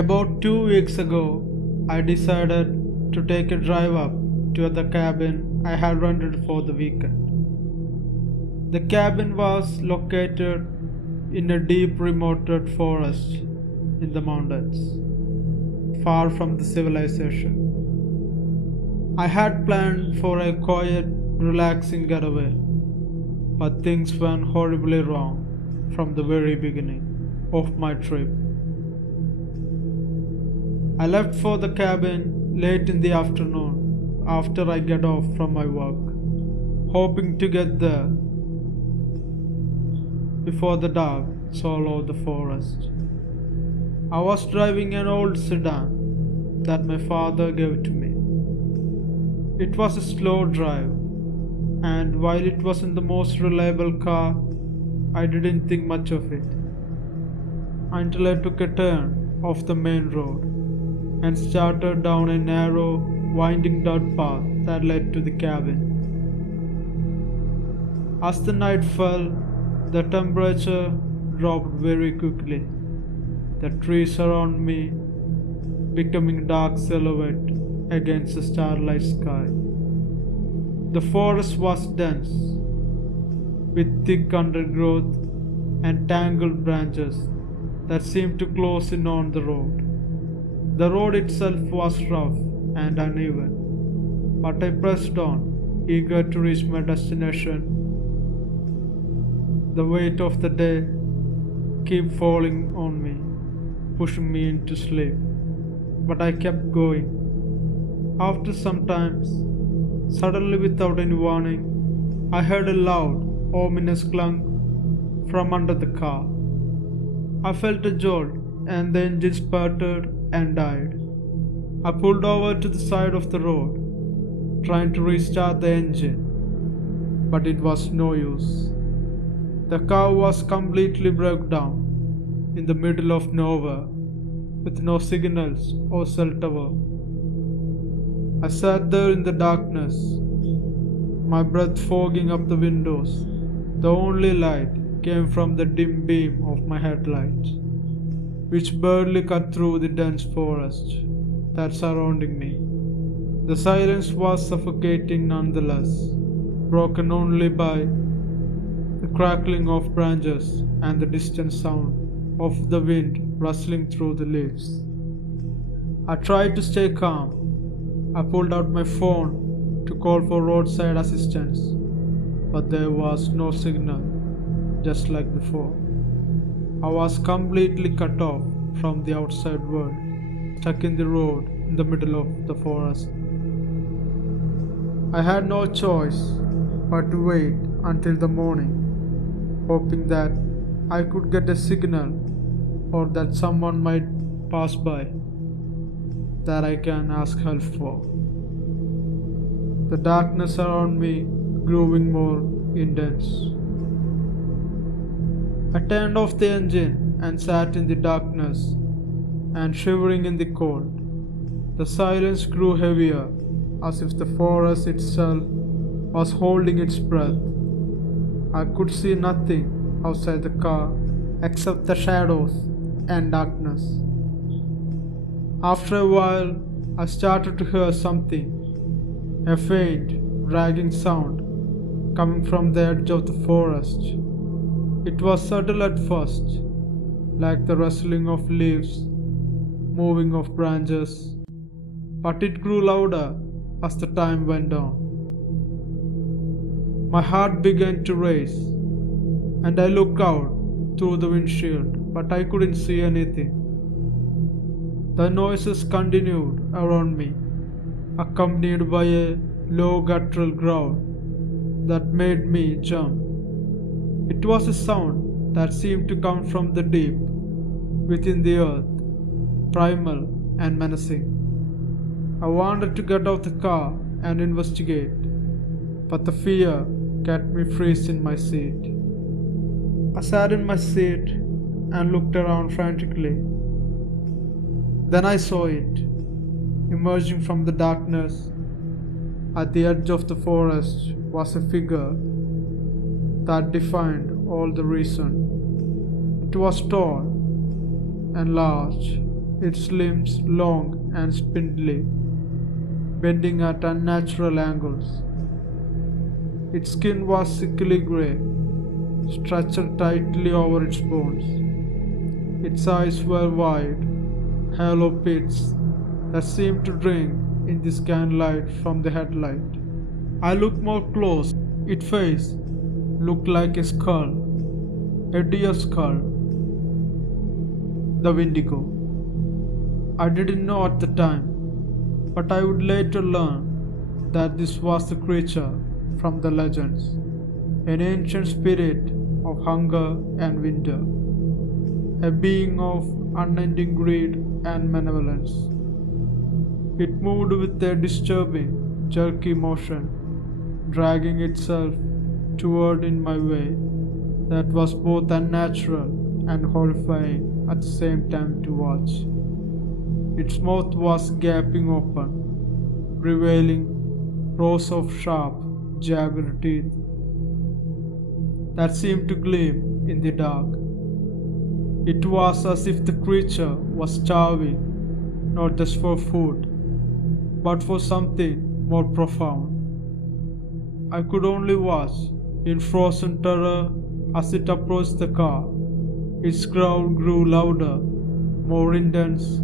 About 2 weeks ago, I decided to take a drive up to the cabin I had rented for the weekend. The cabin was located in a deep remote forest in the mountains, far from the civilization. I had planned for a quiet, relaxing getaway, but things went horribly wrong from the very beginning of my trip. I left for the cabin late in the afternoon after I get off from my work, hoping to get there before the dark swallowed the forest. I was driving an old sedan that my father gave to me. It was a slow drive, and while it wasn't the most reliable car, I didn't think much of it until I took a turn off the main road and started down a narrow, winding dirt path that led to the cabin. As the night fell, the temperature dropped very quickly, the trees around me becoming dark silhouette against the starlight sky. The forest was dense, with thick undergrowth and tangled branches that seemed to close in on the road. The road itself was rough and uneven, but I pressed on, eager to reach my destination. The weight of the day kept falling on me, pushing me into sleep, but I kept going. After some time, suddenly without any warning, I heard a loud, ominous clunk from under the car. I felt a jolt and the engine sputtered and died. I pulled over to the side of the road, trying to restart the engine, but it was no use. The car was completely broke down in the middle of nowhere, with no signals or cell tower. I sat there in the darkness, my breath fogging up the windows. The only light came from the dim beam of my headlights, which barely cut through the dense forest that surrounded me. The silence was suffocating nonetheless, broken only by the crackling of branches and the distant sound of the wind rustling through the leaves. I tried to stay calm. I pulled out my phone to call for roadside assistance, but there was no signal, just like before. I was completely cut off from the outside world, stuck in the road in the middle of the forest. I had no choice but to wait until the morning, hoping that I could get a signal or that someone might pass by that I can ask help for. The darkness around me growing more intense. I turned off the engine and sat in the darkness and shivering in the cold. The silence grew heavier, as if the forest itself was holding its breath. I could see nothing outside the car except the shadows and darkness. After a while, I started to hear something, a faint, dragging sound coming from the edge of the forest. It was subtle at first, like the rustling of leaves, moving of branches, but it grew louder as the time went on. My heart began to race, and I looked out through the windshield, but I couldn't see anything. The noises continued around me, accompanied by a low guttural growl that made me jump. It was a sound that seemed to come from the deep within the earth, primal and menacing. I wanted to get out the car and investigate, but the fear kept me freeze in my seat. I sat in my seat and looked around frantically. Then I saw it, emerging from the darkness. At the edge of the forest was a figure that defined all the reason. It was tall and large, its limbs long and spindly, bending at unnatural angles. Its skin was sickly grey, stretched tightly over its bones. Its eyes were wide, hollow pits that seemed to drink in the scanlight from the headlight. I looked more close. Its face looked like a skull, a deer skull. The Wendigo. I didn't know at the time, but I would later learn that this was the creature from the legends, an ancient spirit of hunger and winter, a being of unending greed and malevolence. It moved with a disturbing, jerky motion, dragging itself toward in my way that was both unnatural and horrifying at the same time to watch. Its mouth was gaping open, revealing rows of sharp, jagged teeth that seemed to gleam in the dark. It was as if the creature was starving, not just for food, but for something more profound. I could only watch in frozen terror as it approached the car. Its growl grew louder, more intense,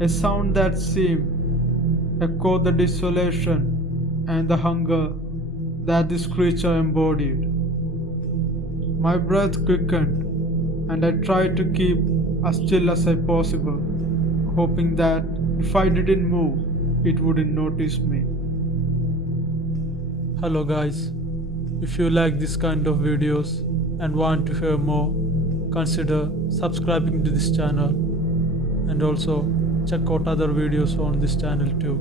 a sound that seemed to echo the desolation and the hunger that this creature embodied. My breath quickened, and I tried to keep as still as I possible, hoping that if I didn't move, it wouldn't notice me. Hello guys, if you like this kind of videos and want to hear more, consider subscribing to this channel, and also check out other videos on this channel too.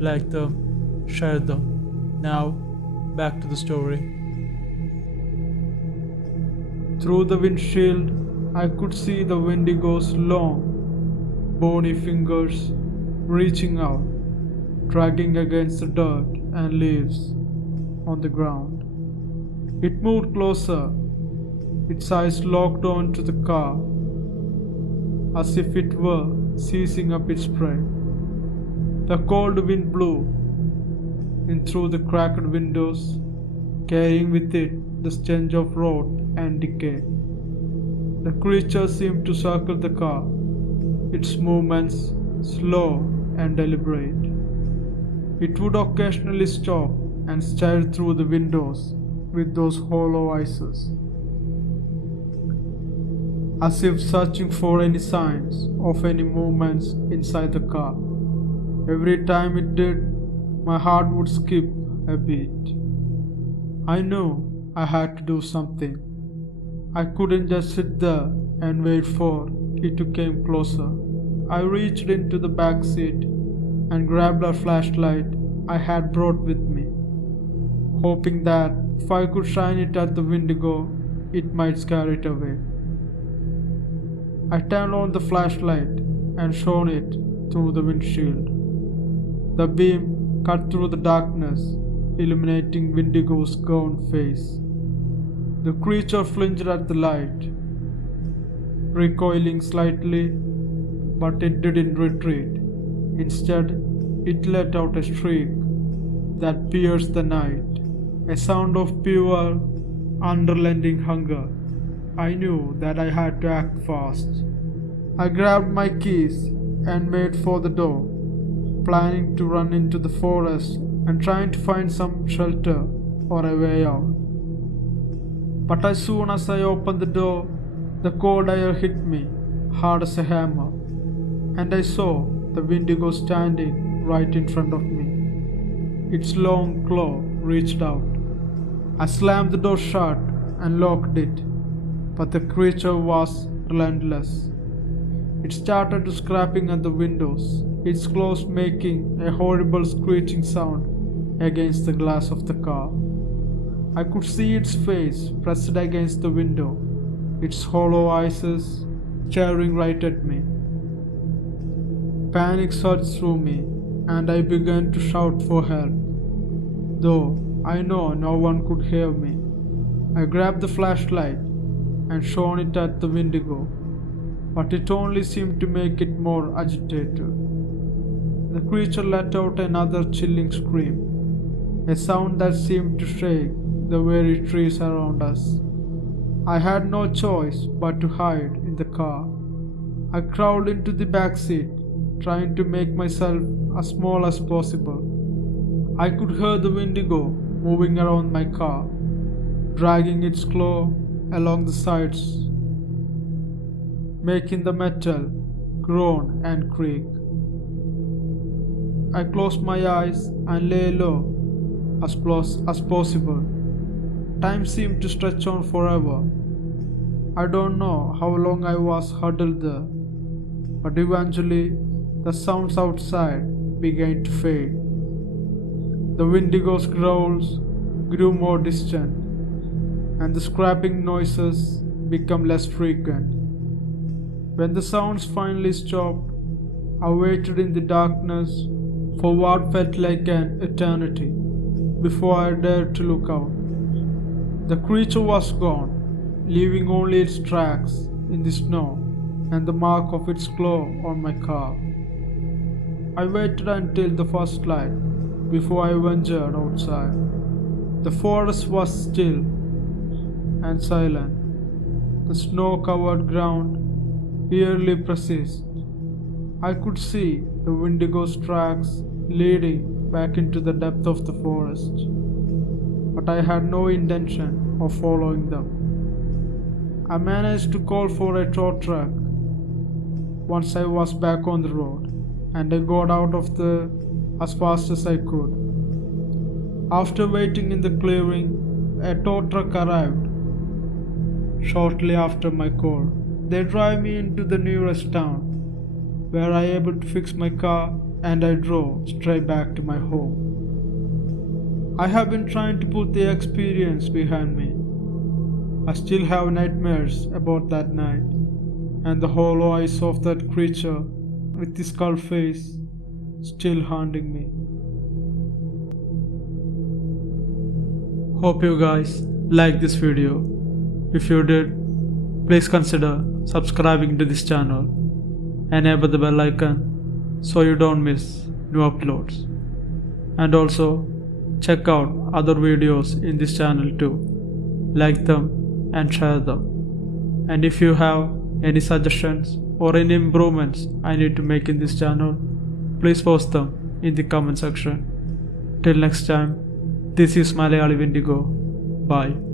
Like them, share them. Now, back to the story. Through the windshield, I could see the Wendigo's long, bony fingers reaching out, dragging against the dirt and leaves on the ground. It moved closer, its eyes locked onto the car, as if it were seizing up its prey. The cold wind blew in through the cracked windows, carrying with it the stench of rot and decay. The creature seemed to circle the car, its movements slow and deliberate. It would occasionally stop and stare through the windows with those hollow eyes, as if searching for any signs of any movements inside the car. Every time it did, my heart would skip a beat. I knew I had to do something. I couldn't just sit there and wait for it to come closer. I reached into the back seat and grabbed a flashlight I had brought with me, hoping that if I could shine it at the Wendigo, it might scare it away. I turned on the flashlight and shone it through the windshield. The beam cut through the darkness, illuminating Wendigo's gaunt face. The creature flinched at the light, recoiling slightly, but it didn't retreat. Instead, it let out a shriek that pierced the night, a sound of pure, unrelenting hunger. I knew that I had to act fast. I grabbed my keys and made for the door, planning to run into the forest and trying to find some shelter or a way out. But as soon as I opened the door, the cold air hit me hard as a hammer, and I saw the Wendigo standing right in front of me. Its long claw reached out. I slammed the door shut and locked it, but the creature was relentless. It started scraping at the windows, its claws making a horrible screeching sound against the glass of the car. I could see its face pressed against the window, its hollow eyes staring right at me. Panic surged through me, and I began to shout for help, though I know no one could hear me. I grabbed the flashlight and shone it at the Wendigo. but it only seemed to make it more agitated. The creature let out another chilling scream, a sound that seemed to shake the very trees around us. I had no choice but to hide in the car. I crawled into the back seat, trying to make myself as small as possible. I could hear the Wendigo moving around my car, dragging its claw along the sides, making the metal groan and creak. I closed my eyes and lay low as close as possible. Time seemed to stretch on forever. I don't know how long I was huddled there, but eventually the sounds outside began to fade. The Wendigo's growls grew more distant, and the scraping noises became less frequent. When the sounds finally stopped, I waited in the darkness for what felt like an eternity before I dared to look out. The creature was gone, leaving only its tracks in the snow and the mark of its claw on my car. I waited until the first light before I ventured outside. The forest was still and silent. The snow-covered ground eerily persisted. I could see the Wendigo's tracks leading back into the depth of the forest, but I had no intention of following them. I managed to call for a tow truck once I was back on the road, and I got out of there as fast as I could. After waiting in the clearing, a tow truck arrived shortly after my call. They drive me into the nearest town, where I was able to fix my car, and I drove straight back to my home. I have been trying to put the experience behind me. I still have nightmares about that night, and the hollow eyes of that creature with the skull face still haunting me. Hope you guys liked this video. If you did, please consider subscribing to this channel and enable the bell icon so you don't miss new uploads. And also check out other videos in this channel too. Like them and share them. And if you have any suggestions or any improvements I need to make in this channel, please post them in the comment section. Till next time, this is Malayali Wendigo. Bye.